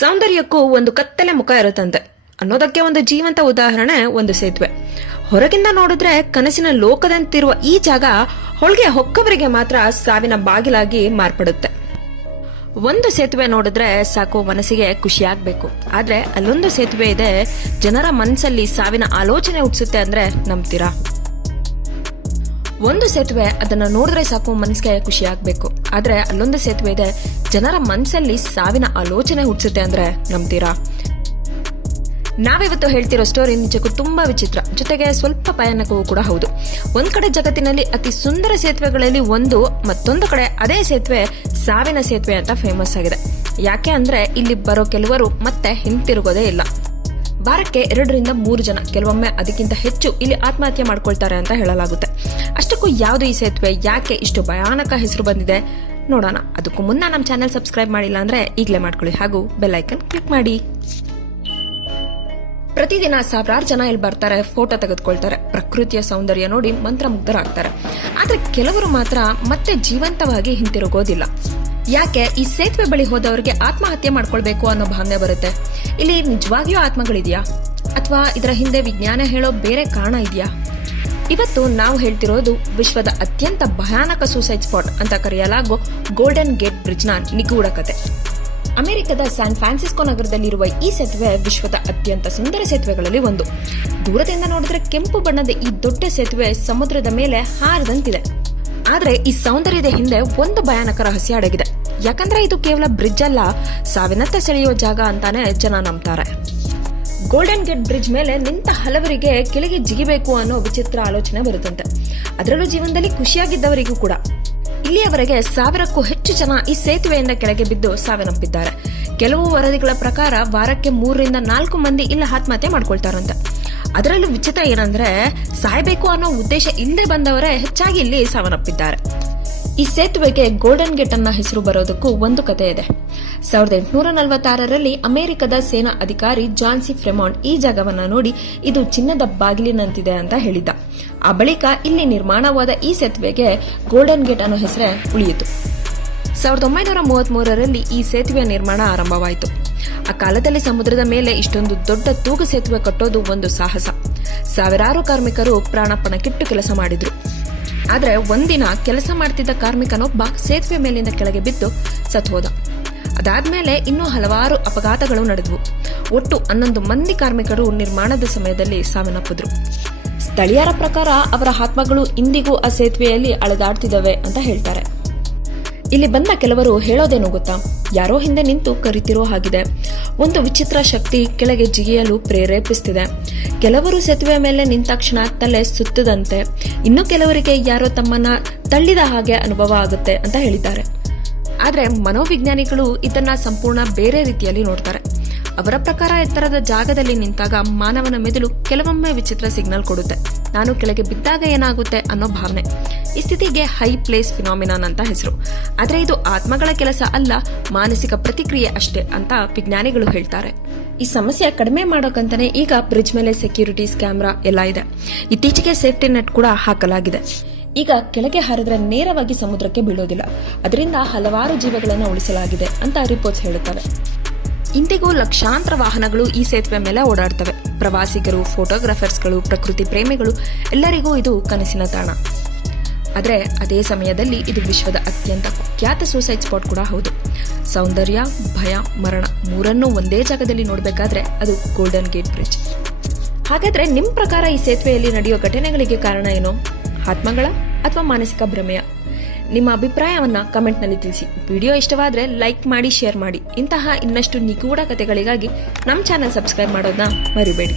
ಸೌಂದರ್ಯಕ್ಕೂ ಒಂದು ಕತ್ತಲೆ ಮುಖ ಇರುತ್ತಂತೆ ಅನ್ನೋದಕ್ಕೆ ಒಂದು ಜೀವಂತ ಉದಾಹರಣೆ ಒಂದು ಸೇತುವೆ. ಹೊರಗಿಂದ ನೋಡಿದ್ರೆ ಕನಸಿನ ಲೋಕದಂತಿರುವ ಈ ಜಾಗ ಹೊಳ್ಗೆ ಹೊಕ್ಕವರಿಗೆ ಮಾತ್ರ ಸಾವಿನ ಬಾಗಿಲಾಗಿ ಮಾರ್ಪಡುತ್ತೆ. ಒಂದು ಸೇತುವೆ ನೋಡಿದ್ರೆ ಸಾಕು, ಮನಸ್ಸಿಗೆ ಖುಷಿಯಾಗಬೇಕು. ಆದ್ರೆ ಅಲ್ಲೊಂದು ಸೇತುವೆ ಇದೆ, ಜನರ ಮನಸ್ಸಲ್ಲಿ ಸಾವಿನ ಆಲೋಚನೆ ಹುಟ್ಟಿಸುತ್ತೆ ಅಂದ್ರೆ ನಂಬ್ತೀರಾ? ಒಂದು ಸೇತುವೆ ಅದನ್ನ ನೋಡಿದ್ರೆ ಸಾಕು, ಮನಸ್ಸಿಗೆ ಖುಷಿ ಆಗ್ಬೇಕು. ಆದ್ರೆ ಅಲ್ಲೊಂದು ಸೇತುವೆ ಇದೆ, ಜನರ ಮನಸ್ಸಲ್ಲಿ ಸಾವಿನ ಆಲೋಚನೆ ಹುಟ್ಟಿಸುತ್ತೆ ಅಂದ್ರೆ ನಂಬ್ತೀರಾ? ನಾವಿವತ್ತು ಹೇಳ್ತಿರೋ ಸ್ಟೋರಿ ನಿಜಕ್ಕೂ ತುಂಬಾ ವಿಚಿತ್ರ, ಜೊತೆಗೆ ಸ್ವಲ್ಪ ಭಯಾನಕವೂ ಕೂಡ ಹೌದು. ಒಂದ್ ಕಡೆ ಜಗತ್ತಿನಲ್ಲಿ ಅತಿ ಸುಂದರ ಸೇತುವೆಗಳಲ್ಲಿ ಒಂದು, ಮತ್ತೊಂದು ಕಡೆ ಅದೇ ಸೇತುವೆ ಸಾವಿನ ಸೇತುವೆ ಅಂತ ಫೇಮಸ್ ಆಗಿದೆ. ಯಾಕೆ ಅಂದ್ರೆ ಇಲ್ಲಿ ಬರೋ ಕೆಲವರು ಮತ್ತೆ ಹಿಂತಿರುಗೋದೇ ಇಲ್ಲ. ವಾರಕ್ಕೆ 2 ರಿಂದ 3 ಜನ, ಕೆಲವೊಮ್ಮೆ ಅದಕ್ಕಿಂತ ಹೆಚ್ಚು ಇಲ್ಲಿ ಆತ್ಮಹತ್ಯೆ ಮಾಡ್ಕೊಳ್ತಾರೆ ಅಂತ ಹೇಳಲಾಗುತ್ತೆ. ಅಷ್ಟಕ್ಕೂ ಯಾವುದು ಈ ಸೇತುವೆ, ಯಾಕೆ ಇಷ್ಟು ಭಯಾನಕ ಹೆಸರು ಬಂದಿದೆ ನೋಡೋಣ. ಅದಕ್ಕೂ ಮುನ್ನ ನಮ್ಮ ಚಾನೆಲ್ ಸಬ್ಸ್ಕ್ರೈಬ್ ಮಾಡಿಲ್ಲ ಅಂದ್ರೆ ಈಗಲೇ ಮಾಡ್ಕೊಳ್ಳಿ, ಹಾಗೂ ಬೆಲ್ ಐಕನ್ ಕ್ಲಿಕ್ ಮಾಡಿ. ಪ್ರತಿದಿನ ಸಾವಿರಾರು ಜನ ಇಲ್ಲಿ ಬರ್ತಾರೆ, ಫೋಟೋ ತೆಗೆದುಕೊಳ್ತಾರೆ, ಪ್ರಕೃತಿಯ ಸೌಂದರ್ಯ ನೋಡಿ ಮಂತ್ರಮುಗ್ಧರಾಗ್ತಾರೆ. ಆದ್ರೆ ಕೆಲವರು ಮಾತ್ರ ಮತ್ತೆ ಜೀವಂತವಾಗಿ ಹಿಂತಿರುಗೋದಿಲ್ಲ. ಯಾಕೆ ಈ ಸೇತುವೆ ಬಳಿ ಹೋದವರಿಗೆ ಆತ್ಮಹತ್ಯೆ ಮಾಡ್ಕೊಳ್ಬೇಕು ಅನ್ನೋ ಭಾವನೆ ಬರುತ್ತೆ? ಇಲ್ಲಿ ನಿಜವಾಗಿಯೂ ಆತ್ಮಗಳಿದೆಯಾ, ಅಥವಾ ಇದರ ಹಿಂದೆ ವಿಜ್ಞಾನ ಹೇಳೋ ಬೇರೆ ಕಾರಣ ಇದೆಯಾ? ಇವತ್ತು ನಾವು ಹೇಳ್ತಿರೋದು ವಿಶ್ವದ ಅತ್ಯಂತ ಭಯಾನಕ ಸೂಸೈಡ್ ಸ್ಪಾಟ್ ಅಂತ ಕರೆಯಲಾಗೋ ಗೋಲ್ಡನ್ ಗೇಟ್ ಬ್ರಿಡ್ಜ್ ನ ನಿಗೂಢ ಕತೆ. ಅಮೆರಿಕದ ಸ್ಯಾನ್ ಫ್ರಾನ್ಸಿಸ್ಕೋ ನಗರದಲ್ಲಿರುವ ಈ ಸೇತುವೆ ವಿಶ್ವದ ಅತ್ಯಂತ ಸುಂದರ ಸೇತುವೆಗಳಲ್ಲಿ ಒಂದು. ದೂರದಿಂದ ನೋಡಿದ್ರೆ ಕೆಂಪು ಬಣ್ಣದ ಈ ದೊಡ್ಡ ಸೇತುವೆ ಸಮುದ್ರದ ಮೇಲೆ ಹಾರದಂತಿದೆ. ಆದ್ರೆ ಈ ಸೌಂದರ್ಯದ ಹಿಂದೆ ಒಂದು ಭಯಾನಕ ರಹಸ್ಯ ಅಡಗಿದೆ. ಯಾಕಂದ್ರೆ ಇದು ಕೇವಲ ಬ್ರಿಡ್ಜ್ ಅಲ್ಲ, ಸಾವಿನತ್ತ ಸೆಳೆಯೋ ಜಾಗ ಅಂತಾನೆ ಜನ ನಂಬ್ತಾರೆ. ಗೋಲ್ಡನ್ ಗೇಟ್ ಬ್ರಿಡ್ಜ್ ಮೇಲೆ ನಿಂತ ಹಲವರಿಗೆ ಕೆಳಗೆ ಜಿಗಿಬೇಕು ಅನ್ನೋ ವಿಚಿತ್ರ ಆಲೋಚನೆ ಬರುತ್ತಂತೆ. ಅದರಲ್ಲೂ ಜೀವನದಲ್ಲಿ ಖುಷಿಯಾಗಿದ್ದವರಿಗೂ ಕೂಡ. ಇಲ್ಲಿಯವರೆಗೆ 1000ಕ್ಕೂ ಹೆಚ್ಚು ಜನ ಈ ಸೇತುವೆಯಿಂದ ಕೆಳಗೆ ಬಿದ್ದು ಸಾವನ್ನಪ್ಪಿದ್ದಾರೆ. ಕೆಲವು ವರದಿಗಳ ಪ್ರಕಾರ ವಾರಕ್ಕೆ 3 ರಿಂದ 4 ಮಂದಿ ಇಲ್ಲಿ ಆತ್ಮಹತ್ಯೆ ಮಾಡ್ಕೊಳ್ತಾರಂತೆ. ಅದರಲ್ಲೂ ವಿಚಿತ್ರ ಏನಂದ್ರೆ, ಸಾಯ್ಬೇಕು ಅನ್ನೋ ಉದ್ದೇಶ ಇಲ್ಲದೆ ಬಂದವರೇ ಹೆಚ್ಚಾಗಿ ಇಲ್ಲಿ ಸಾವನ್ನಪ್ಪಿದ್ದಾರೆ. ಈ ಸೇತುವೆಗೆ ಗೋಲ್ಡನ್ ಗೇಟ್ ಅನ್ನ ಹೆಸರು ಬರೋದಕ್ಕೂ ಒಂದು ಕತೆ ಇದೆ. 1846ರಲ್ಲಿ ಅಮೆರಿಕದ ಸೇನಾ ಅಧಿಕಾರಿ ಜಾನ್ ಸಿ ಫ್ರೆಮಾಂಟ್ ಈ ಜಾಗವನ್ನ ನೋಡಿ ಇದು ಚಿನ್ನದ ಬಾಗಿಲಿನಂತಿದೆ ಅಂತ ಹೇಳಿದ್ದ. ಆ ಬಳಿಕ ಇಲ್ಲಿ ನಿರ್ಮಾಣವಾದ ಈ ಸೇತುವೆಗೆ ಗೋಲ್ಡನ್ ಗೇಟ್ ಅನ್ನೋ ಹೆಸರೇ ಉಳಿಯಿತು. 1933ರಲ್ಲಿ ಈ ಸೇತುವೆಯ ನಿರ್ಮಾಣ ಆರಂಭವಾಯಿತು. ಆ ಕಾಲದಲ್ಲಿ ಸಮುದ್ರದ ಮೇಲೆ ಇಷ್ಟೊಂದು ದೊಡ್ಡ ತೂಗು ಸೇತುವೆ ಕಟ್ಟೋದು ಒಂದು ಸಾಹಸ. ಸಾವಿರಾರು ಕಾರ್ಮಿಕರು ಪ್ರಾಣಪಣಕ್ಕಿಟ್ಟು ಕೆಲಸ ಮಾಡಿದ್ರು. ಆದ್ರೆ ಒಂದಿನ ಕೆಲಸ ಮಾಡ್ತಿದ್ದ ಕಾರ್ಮಿಕನೊಬ್ಬ ಸೇತುವೆ ಮೇಲಿಂದ ಕೆಳಗೆ ಬಿದ್ದು ಸತ್ತು ಹೋದ. ಅದಾದ್ಮೇಲೆ ಇನ್ನೂ ಹಲವಾರು ಅಪಘಾತಗಳು ನಡೆದವು. ಒಟ್ಟು 11 ಮಂದಿ ಕಾರ್ಮಿಕರು ನಿರ್ಮಾಣದ ಸಮಯದಲ್ಲಿ ಸಾವನ್ನಪ್ಪಿದ್ರು. ಸ್ಥಳೀಯರ ಪ್ರಕಾರ ಅವರ ಆತ್ಮಗಳು ಇಂದಿಗೂ ಆ ಸೇತುವೆಯಲ್ಲಿ ಅಳೆದಾಡ್ತಿದ್ದಾವೆ ಅಂತ ಹೇಳ್ತಾರೆ. ಇಲ್ಲಿ ಬಂದ ಕೆಲವರು ಹೇಳೋದೇನು ಗೊತ್ತಾ, ಯಾರೋ ಹಿಂದೆ ನಿಂತು ಕರಿತಿರೋ ಹಾಗಿದೆ, ಒಂದು ವಿಚಿತ್ರ ಶಕ್ತಿ ಕೆಳಗೆ ಜಿಗಿಯಲು ಪ್ರೇರೇಪಿಸುತ್ತಿದೆ. ಕೆಲವರು ಸೇತುವೆ ಮೇಲೆ ನಿಂತಾಕ್ಷಣ ತಲೆ ಸುತ್ತದಂತೆ, ಇನ್ನು ಕೆಲವರಿಗೆ ಯಾರೋ ತಮ್ಮನ್ನ ತಳ್ಳಿದ ಹಾಗೆ ಅನುಭವ ಆಗುತ್ತೆ ಅಂತ ಹೇಳಿದ್ದಾರೆ. ಆದ್ರೆ ಮನೋವಿಜ್ಞಾನಿಗಳು ಇದನ್ನ ಸಂಪೂರ್ಣ ಬೇರೆ ರೀತಿಯಲ್ಲಿ ನೋಡ್ತಾರೆ. ಅವರ ಪ್ರಕಾರ ಎತ್ತರದ ಜಾಗದಲ್ಲಿ ನಿಂತಾಗ ಮಾನವನ ಮೆದುಳು ಕೆಲವೊಮ್ಮೆ ವಿಚಿತ್ರ ಸಿಗ್ನಲ್ ಕೊಡುತ್ತೆ, ನಾನು ಕೆಳಗೆ ಬಿದ್ದಾಗ ಏನಾಗುತ್ತೆ ಅನ್ನೋ ಭಾವನೆ. ಈ ಸ್ಥಿತಿಗೆ ಹೈ ಪ್ಲೇಸ್ ಫಿನಾಮಿನಾನ್ ಅಂತ ಹೆಸರು. ಆದ್ರೆ ಇದು ಆತ್ಮಗಳ ಕೆಲಸ ಅಲ್ಲ, ಮಾನಸಿಕ ಪ್ರತಿಕ್ರಿಯೆ ಅಷ್ಟೇ ಅಂತ ವಿಜ್ಞಾನಿಗಳು ಹೇಳ್ತಾರೆ. ಈ ಸಮಸ್ಯೆ ಕಡಿಮೆ ಮಾಡೋಕಂತಾನೆ ಈಗ ಬ್ರಿಡ್ಜ್ ಮೇಲೆ ಸೆಕ್ಯೂರಿಟೀಸ್ ಕ್ಯಾಮೆರಾ ಎಲ್ಲ ಇದೆ. ಇತ್ತೀಚೆಗೆ ಸೇಫ್ಟಿ ನೆಟ್ ಕೂಡ ಹಾಕಲಾಗಿದೆ. ಈಗ ಕೆಳಗೆ ಹಾರಿದ್ರೆ ನೇರವಾಗಿ ಸಮುದ್ರಕ್ಕೆ ಬೀಳೋದಿಲ್ಲ. ಅದರಿಂದ ಹಲವಾರು ಜೀವಗಳನ್ನು ಉಳಿಸಲಾಗಿದೆ ಅಂತ ರಿಪೋರ್ಟ್ಸ್ ಹೇಳುತ್ತವೆ. ಇಂದಿಗೂ ಲಕ್ಷಾಂತರ ವಾಹನಗಳು ಈ ಸೇತುವೆ ಮೇಲೆ ಓಡಾಡ್ತವೆ. ಪ್ರವಾಸಿಗರು, ಫೋಟೋಗ್ರಾಫರ್ಸ್ಗಳು, ಪ್ರಕೃತಿ ಪ್ರೇಮಿಗಳು ಎಲ್ಲರಿಗೂ ಇದು ಕನಸಿನ ತಾಣ. ಆದ್ರೆ ಅದೇ ಸಮಯದಲ್ಲಿ ಇದು ವಿಶ್ವದ ಅತ್ಯಂತ ಖ್ಯಾತ ಸೂಸೈಡ್ ಸ್ಪಾಟ್ ಕೂಡ ಹೌದು. ಸೌಂದರ್ಯ, ಭಯ, ಮರಣ ಮೂರನ್ನೂ ಒಂದೇ ಜಾಗದಲ್ಲಿ ನೋಡಬೇಕಾದ್ರೆ ಅದು ಗೋಲ್ಡನ್ ಗೇಟ್ ಬ್ರಿಡ್ಜ್. ಹಾಗಾದ್ರೆ ನಿಮ್ ಪ್ರಕಾರ ಈ ಸೇತುವೆಯಲ್ಲಿ ನಡೆಯೋ ಘಟನೆಗಳಿಗೆ ಕಾರಣ ಏನು? ಆತ್ಮಗಳ ಅಥವಾ ಮಾನಸಿಕ ಭ್ರಮೆಯ? ನಿಮ್ಮ ಅಭಿಪ್ರಾಯವನ್ನ ಕಮೆಂಟ್ ನಲ್ಲಿ ತಿಳಿಸಿ. ವಿಡಿಯೋ ಇಷ್ಟವಾದ್ರೆ ಲೈಕ್ ಮಾಡಿ, ಶೇರ್ ಮಾಡಿ. ಇಂತಹ ಇನ್ನಷ್ಟು ನಿಗೂಢ ಕಥೆಗಳಿಗಾಗಿ ನಮ್ಮ ಚಾನೆಲ್ ಸಬ್ಸ್ಕ್ರೈಬ್ ಮಾಡೋದನ್ನ ಮರಿಬೇಡಿ.